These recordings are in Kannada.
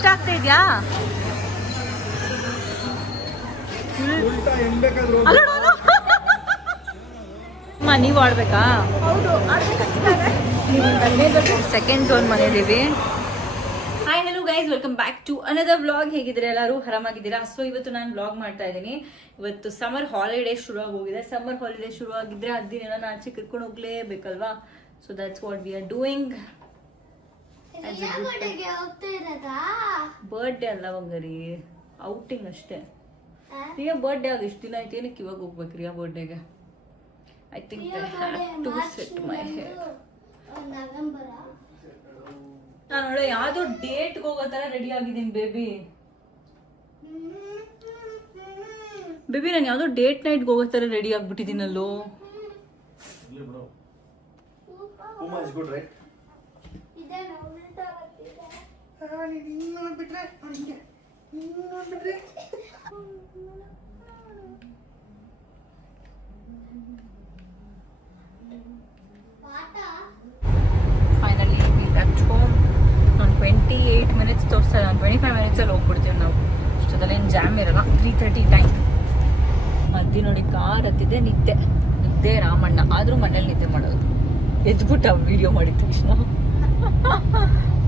ಇಷ್ಟ ಆಗ್ತಾ ಇದೆಯಾ? ನೀವು ಆಡ್ಬೇಕಾ? ಹೌದು, ಸೆಕೆಂಡ್ ಝೋನ್ ಮನೇಲಿವಿ. Hi hello guys, welcome back to another vlog. ಹೇಗಿದ್ದೀರಾ ಎಲ್ಲರೂ? ಆರಾಮಾಗಿದ್ದೀರಾ? ಸೊ ಇವತ್ತು ನಾನು ವ್ಲಾಗ್ ಮಾಡ್ತಾ ಇದ್ದೀನಿ. ಇವತ್ತು ಸಮ್ಮರ್ ಹಾಲಿಡೇ ಶುರುವಾಗಿ ಹೋಗಿದೆ. ಸಮ್ಮರ್ ಹಾಲಿಡೇ ಶುರುವಾಗಿದ್ರೆ 10 ದಿನ ನಾನು ಆಚೆ ಕರ್ಕೊಂಡು ಹೋಗ್ಲೇಬೇಕಲ್ವಾ? So that's what we are doing. Birthday ಅಲ್ಲ ಬಂಗಾರಿ, ಔಟಿಂಗ್ ಅಷ್ಟೇ. ರಿಯಾ ಬರ್ಡೇ ಆಗ ಇಷ್ಟು ದಿನ ಆಯ್ತು, ಏನಕ್ಕೆ ಇವಾಗ ಹೋಗ್ಬೇಕು ರಿಯಾ ಬರ್ಡೇಗೆ? I think I have to set my hair. ನಾನು ಒಳ್ಳೆ ಯಾವ್ದೋ ಡೇಟ್ಗೆ ಹೋಗೋ ತರ ರೆಡಿ ಆಗಿದ್ದೀನಿ ಬೇಬಿ. ನಾನು ಯಾವ್ದೋ ಡೇಟ್ ನೈಟ್ಗೆ ಹೋಗೋ ತರ ರೆಡಿ ಆಗ್ಬಿಟ್ಟಿದ್ದೀನಲ್ಲೋ. Finally we left home. ನಾನು 28 ಮಿನಿಟ್ಸ್ ತೋರಿಸ್ತಾ, ನಾನು 25 ಮಿನಿಟ್ಸಲ್ಲಿ ಹೋಗ್ಬಿಡ್ತೀವಿ ನಾವು. ಅಷ್ಟೊತ್ತಲ್ಲೇನು ಜಾಮ್ ಇರಲ್ಲ. 3:30 ಟೈಮ್. ಅದ್ದಿ ನೋಡಿ ಕಾರ್ ಹತ್ತಿದೆ. ನಿದ್ದೆ ರಾಮಣ್ಣ. ಆದರೂ ಮನೇಲಿ ನಿದ್ದೆ ಮಾಡೋದು. ಎದ್ಬಿಟ್ಟ ವಿಡಿಯೋ ಮಾಡಿದ ತಕ್ಷಣ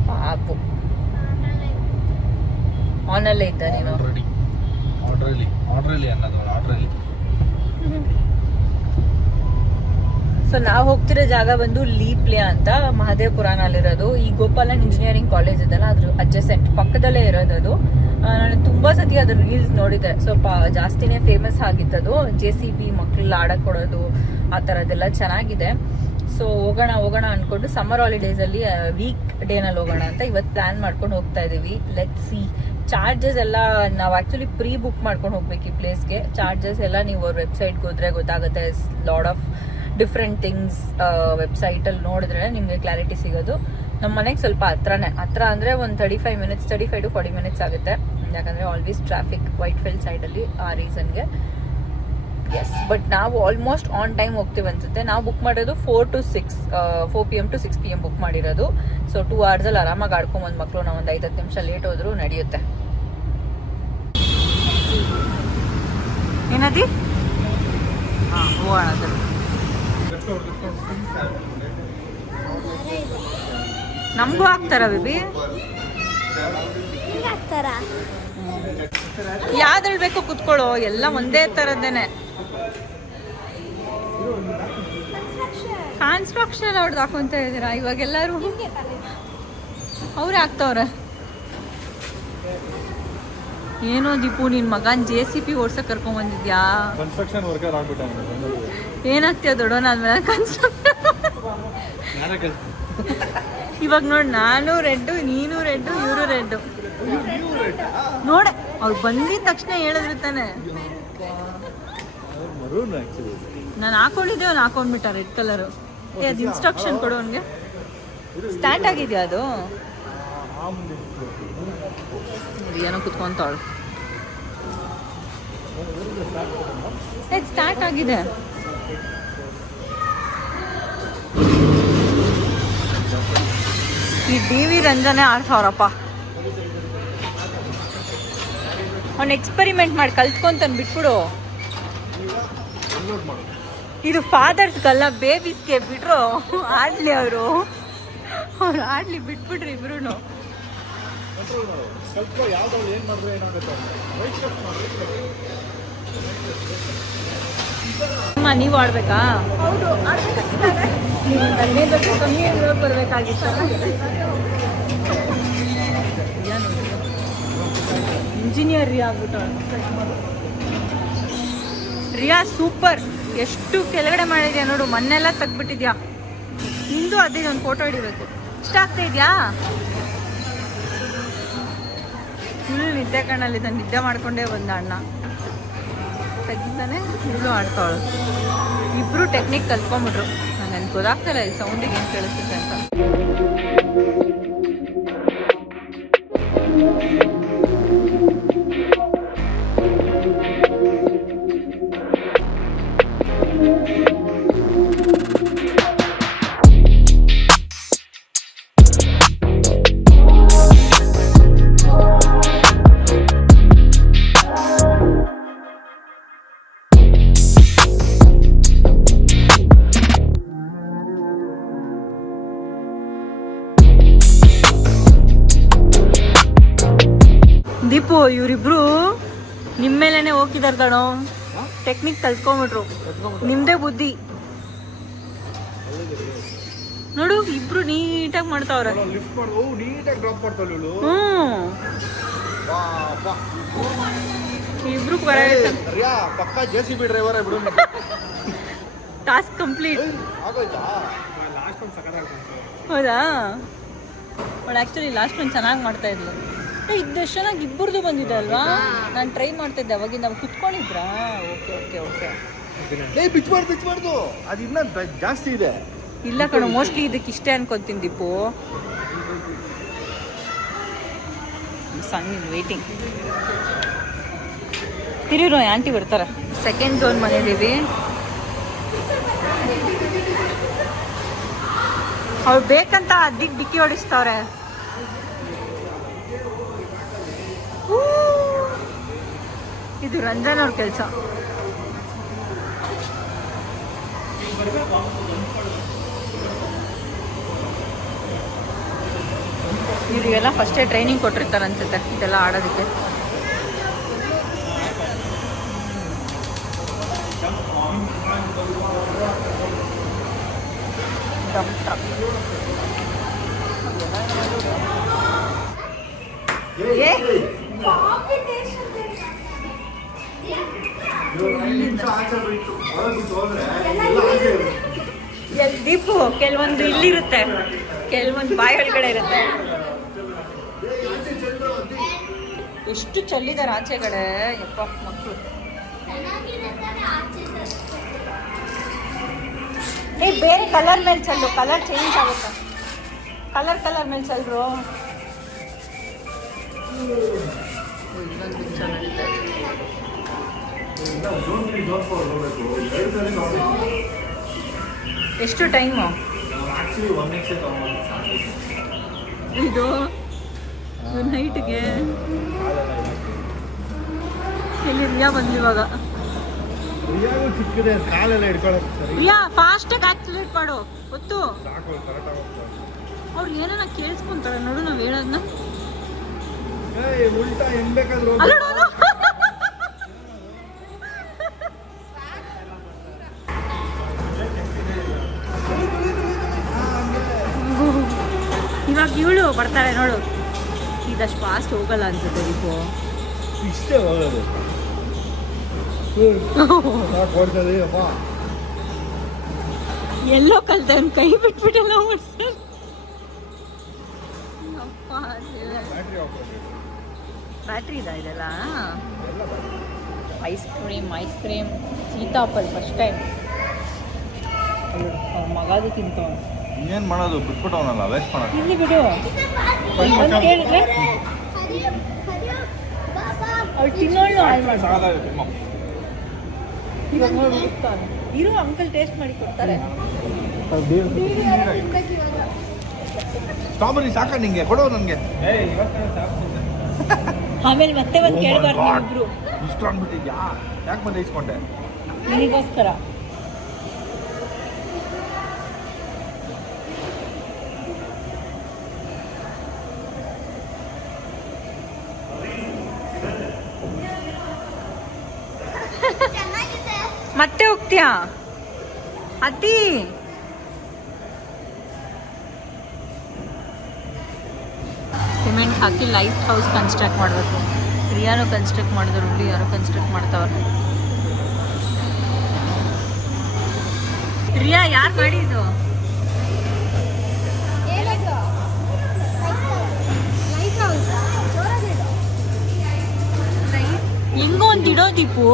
ಪಾಪು. ಆನಲ್ಲೇ ಇದ್ದ ನೀನು? ಸೊ ನಾವು ಹೋಗ್ತಿರೋ ಜಾಗ ಬಂದು ಲೀಪ್ಲಿಯಾ ಅಂತ, ಮಹದೇವಪುರನಲ್ಲಿರೋದು. ಈ ಗೋಪಾಲನ್ ಇಂಜಿನಿಯರಿಂಗ್ ಕಾಲೇಜ್ ಇದೆಲ್ಲ ಅದ್ರ ಅಡ್ಜಸೆಂಟ್ ಪಕ್ಕದಲ್ಲೇ ಇರೋದು ಅದು. ನಾನು ತುಂಬಾ ಸತಿ ಅದ್ರ ರೀಲ್ಸ್ ನೋಡಿದೆ. ಸ್ವಲ್ಪ ಜಾಸ್ತಿನೇ ಫೇಮಸ್ ಆಗಿತ್ತದು. JCB ಮಕ್ಳು ಆಡಕ್ ಕೊಡೋದು ಆ ಥರದ್ದೆಲ್ಲ ಚೆನ್ನಾಗಿದೆ. ಸೊ ಹೋಗೋಣ ಅನ್ಕೊಂಡು ಸಮ್ಮರ್ ಹಾಲಿಡೇಸಲ್ಲಿ ವೀಕ್ ಡೇನಲ್ಲಿ ಹೋಗೋಣ ಅಂತ ಇವತ್ತು ಪ್ಲಾನ್ ಮಾಡ್ಕೊಂಡು ಹೋಗ್ತಾ ಇದೀವಿ. Let see. ಚಾರ್ಜಸ್ ಎಲ್ಲ ನಾವು ಆ್ಯಕ್ಚುಲಿ ಪ್ರೀ ಬುಕ್ ಮಾಡ್ಕೊಂಡು ಹೋಗ್ಬೇಕು ಈ ಪ್ಲೇಸ್ಗೆ. ಚಾರ್ಜಸ್ ಎಲ್ಲ ನೀವು ಅವ್ರ ವೆಬ್ಸೈಟ್ಗೆ ಹೋದ್ರೆ ಗೊತ್ತಾಗುತ್ತೆ. ಲಾಡ್ ಆಫ್ ಡಿಫ್ರೆಂಟ್ ಥಿಂಗ್ಸ್ ವೆಬ್ಸೈಟಲ್ಲಿ ನೋಡಿದ್ರೆ ನಿಮಗೆ ಕ್ಲಾರಿಟಿ ಸಿಗೋದು. ನಮ್ಮ ಮನೆಗೆ ಸ್ವಲ್ಪ ಹತ್ರ ಅಂದರೆ ಒಂದು 35 to 40 ಮಿನಿಟ್ಸ್ ಆಗುತ್ತೆ. ಯಾಕಂದರೆ ಆಲ್ವೇಸ್ ಟ್ರಾಫಿಕ್ ವೈಟ್ಫೀಲ್ಡ್ ಸೈಡಲ್ಲಿ, ಆ ರೀಸನ್ಗೆ. ಎಸ್, ಬಟ್ ನಾವು ಆಲ್ಮೋಸ್ಟ್ ಆನ್ ಟೈಮ್ ಹೋಗ್ತೀವಿ ಅನ್ಸುತ್ತೆ. ನಾವು ಬುಕ್ ಮಾಡೋದು 4 PM to 6 PM ಬುಕ್ ಮಾಡಿರೋದು. ಸೊ 2 hours ಆರಾಮಾಗಿ ಆಡ್ಕೊಂಬಂದು ಮಕ್ಕಳು ನಾವು ಒಂದು 5-10 ನಿಮಿಷ ಲೇಟ್ ಹೋದ್ರು ನಡೆಯುತ್ತೆ. ಏನದಿ? ಹಾಂ, ಹೋಗೋಣ. ನಮಗೂ ಹಾಕ್ತಾರ ಬೇಬಿ? ಯಾವ್ದ್ರಲ್ಲಿ ಬೇಕೋ ಕುತ್ಕೊಳ್ಳೋ, ಎಲ್ಲ ಒಂದೇ ಥರದ್ದೇನೆ. ಕನ್ಸ್ಟ್ರಕ್ಷನ್ ಅವ್ರದ್ದು ಹಾಕೊಂತ ಇದ್ದೀರಾ ಇವಾಗ ಎಲ್ಲರೂ? ಅವ್ರೇ ಹಾಕ್ತವ್ರೆ. ಏನೋ ದೀಪು, ನಿನ್ ಮಗನ್ JCB ಓಡ್ಸಕ್ ಕರ್ಕೊಂಡ್ ಬಂದಿದ್ಯಾ? ಏನಾಗ್ತೀಯ ದೊಡ್ಡವನಾದ್ಮೇಲೆ ಕನ್ಸ್ಟ್ರಕ್ಷನ್? ಇವಾಗ ನೋಡಿ, ನಾನು ರೆಡ್ಡು, ನೀನು ರೆಡ್ಡು, ಇವರು ರೆಡ್ಡು. ನೋಡ, ಅವ್ರು ಬಂದಿದ ತಕ್ಷಣ ಹೇಳಿದ್ರು ತಾನೆ. ನಾನು ಹಾಕೊಂಡಿದ್ದೆ, ಅವ್ನು ಹಾಕೊಂಡ್ಬಿಟ್ಟ ರೆಡ್ ಕಲರು. ಅದು ಇನ್ಸ್ಟ್ರಕ್ಷನ್ ಕೊಡು ಅವನಿಗೆ. ಸ್ಟ್ಯಾಂಡ್ ಆಗಿದ್ಯಾ ಅದು? ಏನೋ ಕುತ್ಕೊಂತಾಳು. ಸ್ಟಾರ್ಟ್ ಆಗಿದೆ. ಈ DV ರಂಜನೆ 6,000ಪ್ಪ. ಅವ್ನು ಎಕ್ಸ್ಪೆರಿಮೆಂಟ್ ಮಾಡಿ ಕಲ್ತ್ಕೊಂತಾನೆ, ಬಿಟ್ಬಿಡು. ಇದು ಫಾದರ್ಸ್ಗಲ್ಲ, ಬೇಬೀಸ್ಗೆ ಬಿಟ್ರು ಆಡ್ಲಿ. ಅವ್ರು ಆಡ್ಲಿ, ಬಿಟ್ಬಿಡ್ರಿ ಇಬ್ರು. ನೀವು ಆಡ್ಬೇಕಾ? ಹೌದು, ಕಮ್ಮಿ ಬರ್ಬೇಕಾಗಿತ್ತು. ಇಂಜಿನಿಯರ್ ರಿಯಾ ಆಗ್ಬಿಟ್ಟು. ರಿಯಾ ಸೂಪರ್. ಎಷ್ಟು ಕೆಳಗಡೆ ಮಾಡಿದ್ಯಾ ನೋಡು. ಮೊನ್ನೆಲ್ಲ ತೆಗ್ಬಿಟ್ಟಿದ್ಯಾ. ನಿಂದು ಅದೇ ಒಂದು ಫೋಟೋ ಹಿಡಿಬೇಕು. ಇಷ್ಟ ಆಗ್ತಾ ಇದೆಯಾ? ಫುಲ್ ನಿದ್ದೆ ಕಣ್ಣಲ್ಲಿದ್ದ. ನಿದ್ದೆ ಮಾಡ್ಕೊಂಡೇ ಬಂದ ಅಣ್ಣ. ತೆಗಿತಾನೆ, ಇಲ್ಲೂ ಆಡ್ತಾವಳು. ಇಬ್ರು ಟೆಕ್ನಿಕ್ ಕಲ್ತ್ಕೊಂಡ್ಬಿಟ್ರು. ನನಗೆ ಗೊತ್ತಾಗ್ತಾಯಿಲ್ಲ ಈ ಸೌಂಡಿಗೆ ಏನು ಕೇಳಿಸುತ್ತೆ ಅಂತ. ದೀಪು ಇವರಿಬ್ರು ನಿಮ್ಮೇಲೇನೆ ಹೋಗಿದಾರ ಕಣೋ, ಟೆಕ್ನಿಕ್ ಕಲ್ತ್ಕೊಂಡ್ಬಿಟ್ರು. ನಿಮ್ದೇ ಬುದ್ಧಿ ನೋಡು, ಇಬ್ರು ನೀಟಾಗಿ ಮಾಡ್ತಾವ್ರೆ. ಇಬ್ರು ಟಾಸ್ಕ್ ಕಂಪ್ಲೀಟ್. ಹೌದಾ? ಬಟ್ ಆ್ಯಕ್ಚುಲಿ ಲಾಸ್ಟ್ ಒಂದು ಚೆನ್ನಾಗಿ ಮಾಡ್ತಾ ಇದ್ಲು. ಇದೆಷ್ಟು ಚೆನ್ನಾಗಿ ಇಬ್ಬರದು ಬಂದಿದೆ ಅಲ್ವಾ? ನಾನು ಟ್ರೈ ಮಾಡ್ತಿದ್ದೆ ಅವಾಗಿಂದ. ಕುತ್ಕೊಂಡಿದ್ರಾ? Okay okay okay. ಬಿಚ್ಚಬಾರ್ದು, ಅದು ಇನ್ನೂ ಜಾಸ್ತಿ ಇದೆ. ಇಲ್ಲ ಕಣೋ, ಮೋಸ್ಟ್ಲಿ ಇದಕ್ಕೆ ಇಷ್ಟೇ ಅನ್ಕೊಂತೀನಿ ದೀಪು. ಸಣ್ಣ ವೇಟಿಂಗ್ ತಿರುಗಿರೋ ಆಂಟಿ ಬರ್ತಾರೆ. ಸೆಕೆಂಡ್ ಝೋನ್ ಮನೇಲಿದ್ದೀವಿ. ಅವ್ರು ಬೇಕಂತ ಅದಿಕ್ಕೆ ಡಿಕ್ಕಿ ಹೊಡಿಸ್ತವ್ರೆ. ಇದು ರಂಜನ್ ಅವ್ರ ಕೆಲಸ. ಇವರಿಗೆಲ್ಲ ಫಸ್ಟೇ ಟ್ರೈನಿಂಗ್ ಕೊಟ್ಟಿರ್ತಾರೆ ಅನ್ಸುತ್ತೆ ಇದೆಲ್ಲ ಆಡೋದಕ್ಕೆ. ದೀಪು ಕೆಲವೊಂದು ಇಲ್ಲಿರುತ್ತೆ, ಕೆಲವೊಂದು ಬಾಯಿ ಒಳಗಡೆ ಇರುತ್ತೆ. ಎಷ್ಟು ಚೆಲ್ಲಿದಾರೆ ಆಚೆಗಡೆ ಯಪ್ಪ ಮಕ್ಕಳು. ಬೇರೆ ಕಲರ್ ಮೇಲೆ ಚೆಲ್ಲು, ಕಲರ್ ಚೇಂಜ್ ಆಗುತ್ತೆ. ಕಲರ್ ಮೇಲೆ ಚೆಲ್ರು. ಎಷ್ಟು ಟೈಮು ಇದು ನೈಟ್ಗೆ? ಇಲ್ಲಿ ರಿಯಾ ಬಂದ್ವಿ ಇವಾಗ. ರಿಯಾ ಫಾಸ್ಟಾಗಿ ಆಕ್ಸಿಲೇಟ್ ಮಾಡು. ಗೊತ್ತು ಅವ್ರು ಏನಾರ ಕೇಳಿಸ್ಕೊಂತಾರೆ ನೋಡು ನಾವು ಹೇಳೋದನ್ನ. ಇವಾಗ ಇವಳು ಬರ್ತಾಳೆ ನೋಡು. ಇದಷ್ಟು ಫಾಸ್ಟ್ ಹೋಗಲ್ಲ ಅನ್ಸುತ್ತೆ ದೀಪು. ಇಷ್ಟೇ ಹೋಗೋದು. ಎಲ್ಲೋ ಕಲ್ತವನ್ ಕೈ ಬಿಟ್ಬಿಟ್ಟೆಲ್ಲ ಓಡಿಸ್ತಾರೆ. ಬ್ಯಾಟ್ರಿ ಇದೆಲ್ಲ. Ice cream sitaphal first time ಅವ್ರ ಮಗದು ತಿಂತವನು. ಏನ್ ಮಾಡೋದು, ಬಿಟ್ಬಿಟ್ಟವನಲ್ಲ, ವೇಸ್ಟ್ ಮಾಡೋದು. ಇಲ್ಲಿ ಬಿಡು. ಕೇಳಿದ್ರೆ ಅವ್ಳು ತಿನ್ನೋಳು ಇವಾಗ ನೋಡಿ ಹುಡುಕ್ತಾನೆ. ಇರು ಅಂಕಲ್ ಟೇಸ್ಟ್ ಮಾಡಿ ಕೊಡ್ತಾರೆ. ಸ್ಟ್ರಾಬೆರಿ ಸಾಕ ನಿಂಗೆ? ಕೊಡೋ ನನಗೆ. ಆಮೇಲೆ ಮತ್ತೆ ಒಂದು ಕೇಳಬಾರ್ದು ಇಬ್ರು. ಇಷ್ಟು ಅಂದ್ಬಿಟ್ಟಿದ್ಯಾ? ಯಾಕೆ ಬಂದು ಇಸ್ಕೊಂಡೆ? ನಿನಗೋಸ್ಕರ. ಮತ್ತೆ ಹೋಗ್ತೀಯಾ ಅತ್ತಿ? ಸಿಮೆಂಟ್ ಹಾಕಿ ಲೈಟ್ ಹೌಸ್ ಕನ್ಸ್ಟ್ರಕ್ಟ್ ಮಾಡಬೇಕು. ರಿಯಾನು ಕನ್ಸ್ಟ್ರಕ್ಟ್ ಮಾಡಿದ್ರು, ಯಾರು ಕನ್ಸ್ಟ್ರಕ್ಟ್ ಮಾಡ್ತಾವ್ರೆ. ರಿಯಾ ಯಾರು ಮಾಡಿದ್ದು? ಹೆಂಗೋ ಒಂದು ಇಡೋ ದೀಪು.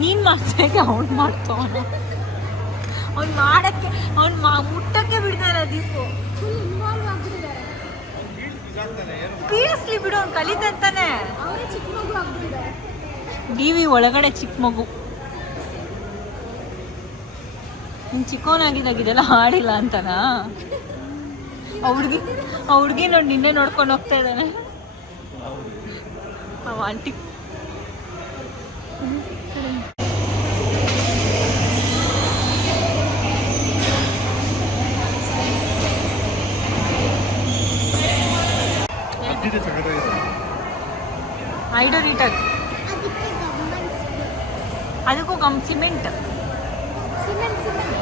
ನೀನ್ ಮಾಡ್ತಾಗೆ ಅವ್ನು ಮಾಡ್ತಾವನು. ಅವ್ನು ಮಾಡಕ್ಕೆ ಮುಟ್ಟಕ್ಕೆ ಬಿಡ್ತಾರ ದೀಪು. ಸೀರಿಯಸ್ಲಿ ಬಿಡು, ಅವ್ನು ಕಲಿತಂತಾನೆ. ಟಿವಿ ಒಳಗಡೆ ಚಿಕ್ಕ ಮಗು. ನೀನು ಚಿಕ್ಕವನಾಗಿದ್ದಾಗಿದೆಲ್ಲ ಹಾಡಿಲ್ಲ ಅಂತನಾ? ಆ ಹುಡುಗಿ ನೋಡಿ ನಿನ್ನೆ ನೋಡ್ಕೊಂಡು ಹೋಗ್ತಾ ಇದ್ದಾನೆ ಅವ ಆಂಟಿ. ಐಡೋರೀಟರ್ ಅದಕ್ಕೂ ಸಿಮೆಂಟ್.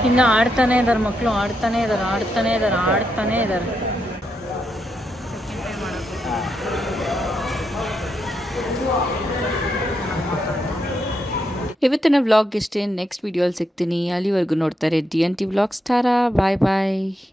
ಇನ್ನು ಆಡ್ತಾನೆ ಇದ್ದಾರೆ ಮಕ್ಕಳು, ಆಡ್ತಾನೆ ಇದ್ದಾರೆ. ಇವತ್ತಿನ ವ್ಲಾಗ್ ಇಷ್ಟೇ. ನೆಕ್ಸ್ಟ್ ವಿಡಿಯೋಲಿ ಸಿಗ್ತೀನಿ. ಅಲ್ಲಿವರೆಗೂ ನೋಡ್ತಾರೆ DNT ವ್ಲಾಗ್ಸ್. ಟಾರಾ, ಬಾಯ್ ಬಾಯ್.